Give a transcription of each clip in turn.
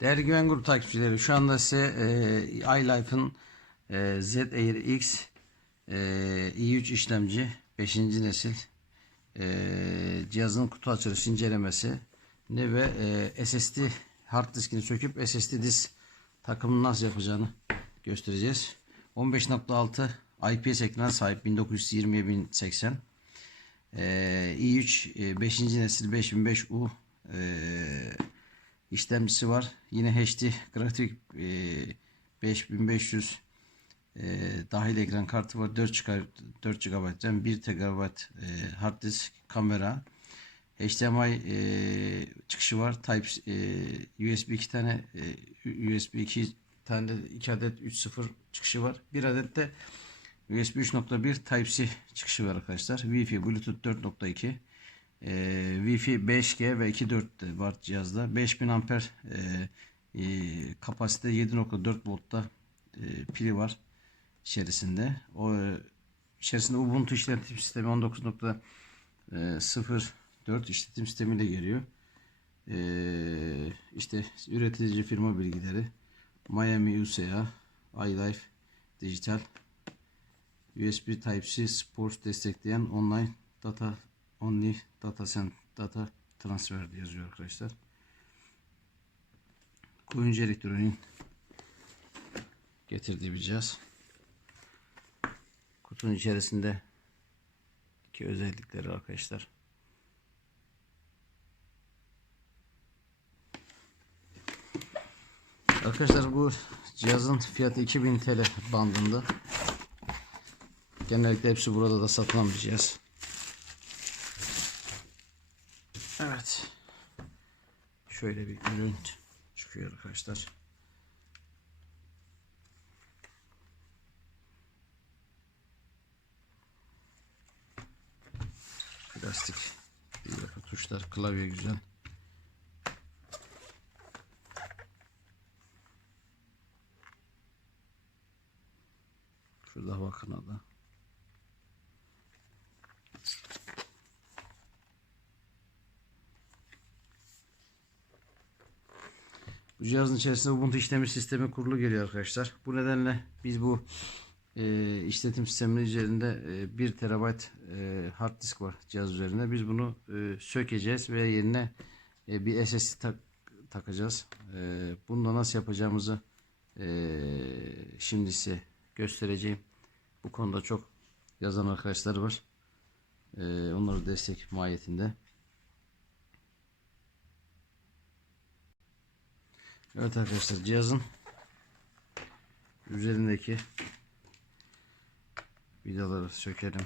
Değerli Güven Grup takipçileri şu anda size e, iLife'ın e, Z Air X e, i3 işlemci 5. nesil e, cihazın kutu açılış incelemesi ne ve e, SSD hard diskini söküp SSD disk takımını nasıl yapacağını göstereceğiz. 15.6 IPS ekran sahip 1920 1080 e, i3 e, 5. nesil 5005U e, işlemcisi var. Yine HD grafik e, 5500 e, dahil ekran kartı var. 4 GB 4 GB RAM, 1 TB e, hard disk, kamera, HDMI e, çıkışı var. Type e, USB 2 tane e, USB 2 tane de 2 adet 3.0 çıkışı var. Bir adet de USB 3.1 Type-C çıkışı var arkadaşlar. Wi-Fi, Bluetooth 4.2 e, Wi-Fi 5G ve 2.4 var cihazda. 5000 amper e, e, kapasite 7.4 voltta e, pili var içerisinde. O e, içerisinde Ubuntu işletim sistemi 19.04 işletim sistemiyle geliyor. E, işte üretici firma bilgileri Miami USA, iLife Dijital USB Type-C Sports destekleyen online data only data data transfer yazıyor arkadaşlar. Kuyuncu elektroniğin getirdiği bir cihaz. Kutunun içerisinde iki özellikleri arkadaşlar. Arkadaşlar bu cihazın fiyatı 2000 TL bandında. Genellikle hepsi burada da satılan bir cihaz. Evet. Şöyle bir ürün çıkıyor arkadaşlar. Plastik tuşlar, klavye güzel. Şurada bakın da. Cihazın içerisinde Ubuntu işletim sistemi kurulu geliyor arkadaşlar. Bu nedenle biz bu e, işletim sisteminin üzerinde e, 1 terabayt e, hard disk var cihaz üzerinde. Biz bunu e, sökeceğiz ve yerine e, bir SSD tak, takacağız. E, bunu da nasıl yapacağımızı e, şimdi size göstereceğim. Bu konuda çok yazan arkadaşlar var. E, onları destek mahiyetinde. Evet arkadaşlar cihazın üzerindeki vidaları sökelim.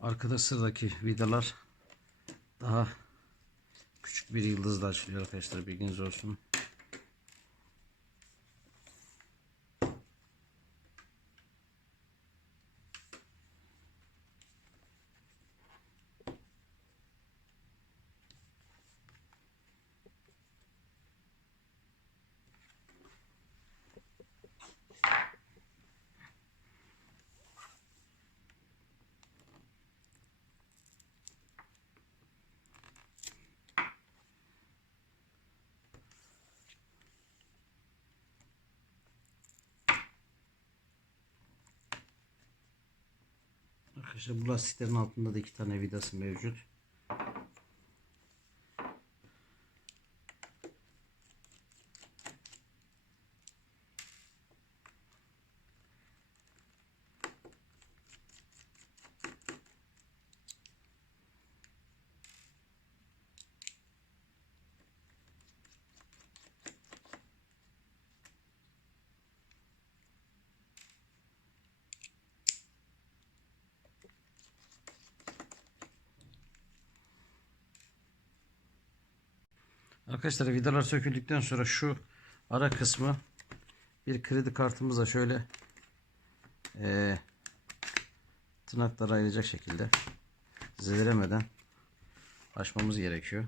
Arkada sıradaki vidalar daha küçük bir yıldızla açılıyor arkadaşlar bilginiz olsun. Arkadaşlar bu lastiklerin altında da iki tane vidası mevcut. Arkadaşlar vidalar söküldükten sonra şu ara kısmı bir kredi kartımızla şöyle eee tırnaklara ayıracak şekilde zedelemeden açmamız gerekiyor.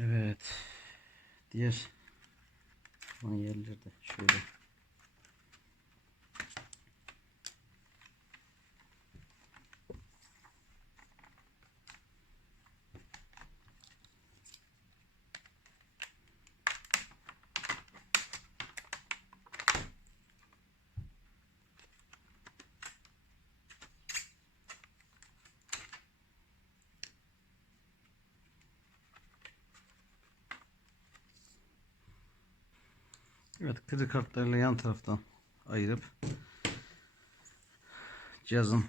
Evet. Diğer kalan yerleri de şöyle Evet kredi kartlarıyla yan taraftan ayırıp cihazın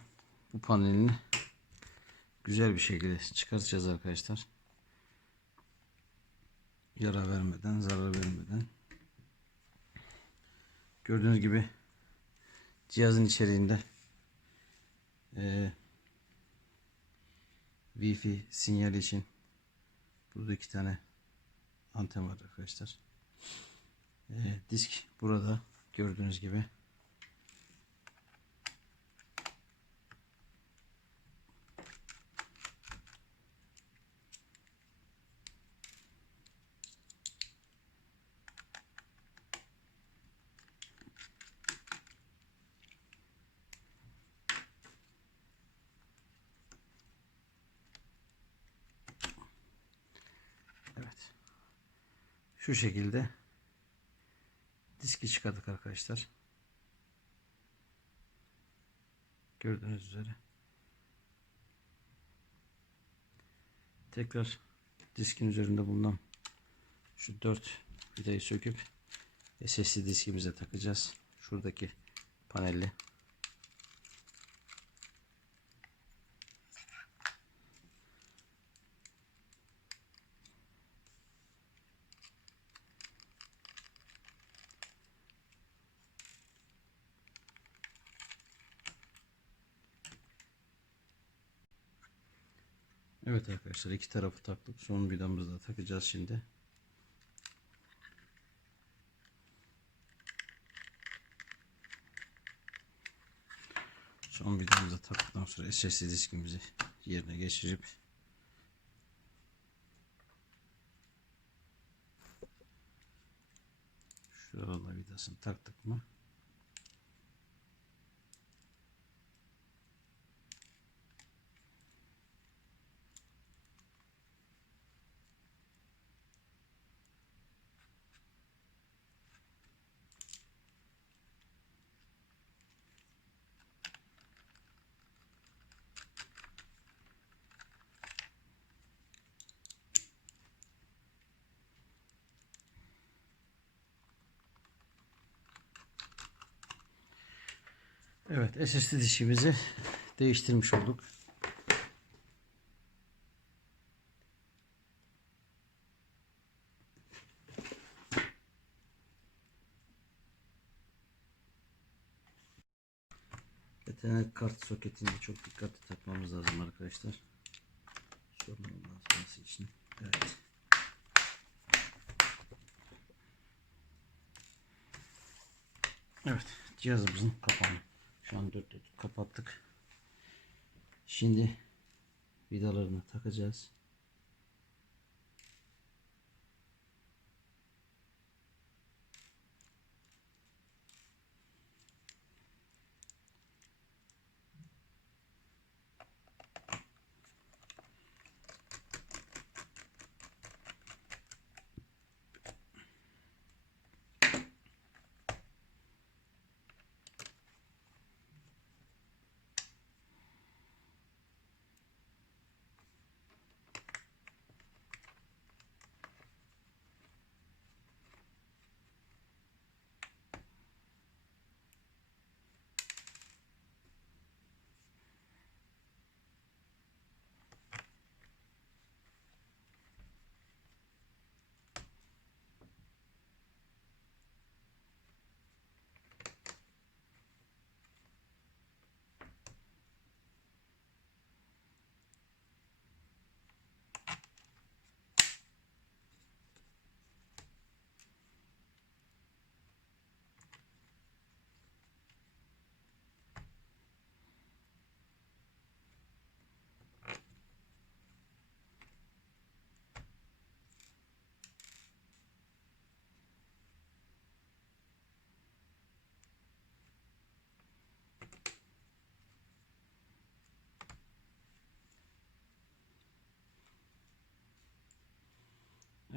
bu panelini güzel bir şekilde çıkartacağız arkadaşlar. Yara vermeden, zarar vermeden. Gördüğünüz gibi cihazın içeriğinde eee Wi-Fi sinyali için burada iki tane anten var arkadaşlar. Ee, disk burada gördüğünüz gibi. Evet. Şu şekilde diski çıkardık arkadaşlar. Gördüğünüz üzere. Tekrar diskin üzerinde bulunan şu 4 vidayı söküp SSD diskimize takacağız. Şuradaki panelli. Evet arkadaşlar iki tarafı taktık. Son vidamızı da takacağız şimdi. Son vidamızı taktıktan sonra SSD diskimizi yerine geçirip şurada vidasını taktık mı Evet SSD diskimizi değiştirmiş olduk. Ethernet kart soketini çok dikkatli takmamız lazım arkadaşlar. Sorun olması için. Evet. Evet. Cihazımızın kapağını şu an dört kapattık. Şimdi vidalarını takacağız.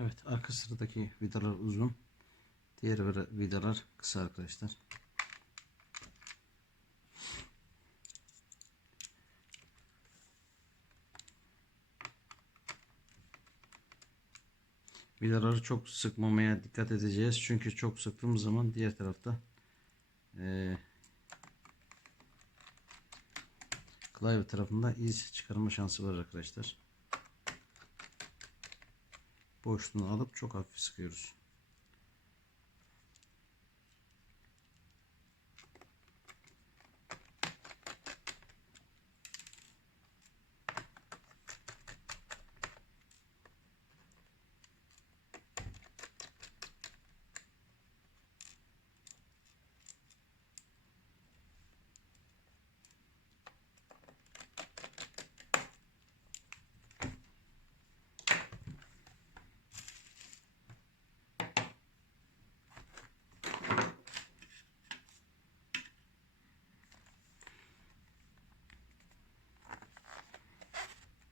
Evet arka sıradaki vidalar uzun. Diğer vida- vidalar kısa arkadaşlar. Vidaları çok sıkmamaya dikkat edeceğiz. Çünkü çok sıktığımız zaman diğer tarafta eee klavye tarafında iz çıkarma şansı var arkadaşlar. Boşluğunu alıp çok hafif sıkıyoruz.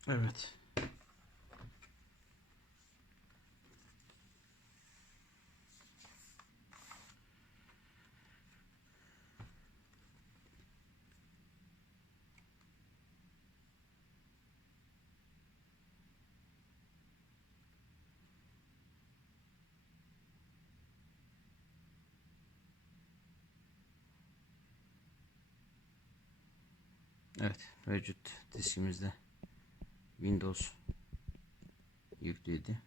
Evet. Evet, mevcut diskimizde Windows yüklüydü.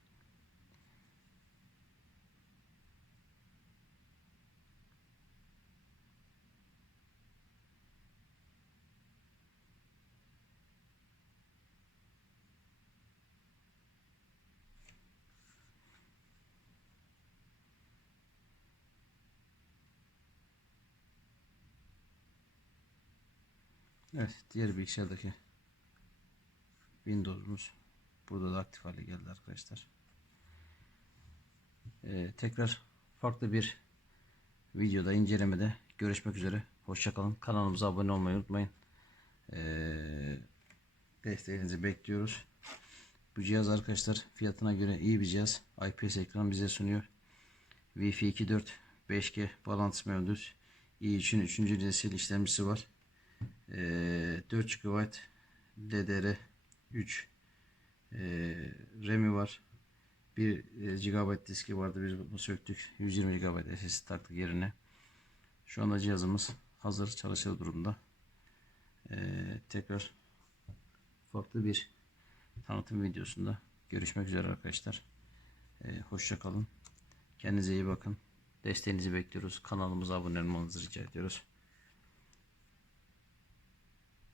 Evet, diğer bilgisayardaki Windows'umuz burada da aktif hale geldi arkadaşlar. Ee, tekrar farklı bir videoda incelemede görüşmek üzere. Hoşçakalın. Kanalımıza abone olmayı unutmayın. Ee, desteğinizi bekliyoruz. Bu cihaz arkadaşlar fiyatına göre iyi bir cihaz. IPS ekran bize sunuyor. Wi-Fi 2.4 5G bağlantısı mevcut. i3'ün 3. nesil işlemcisi var. Ee, 4 GB DDR 3 e, RAM'i var. 1 GB diski vardı. Biz bunu söktük. 120 GB SSD taktık yerine. Şu anda cihazımız hazır çalışır durumda. Ee, tekrar farklı bir tanıtım videosunda görüşmek üzere arkadaşlar. Ee, hoşça kalın. Kendinize iyi bakın. Desteğinizi bekliyoruz. Kanalımıza abone olmanızı rica ediyoruz.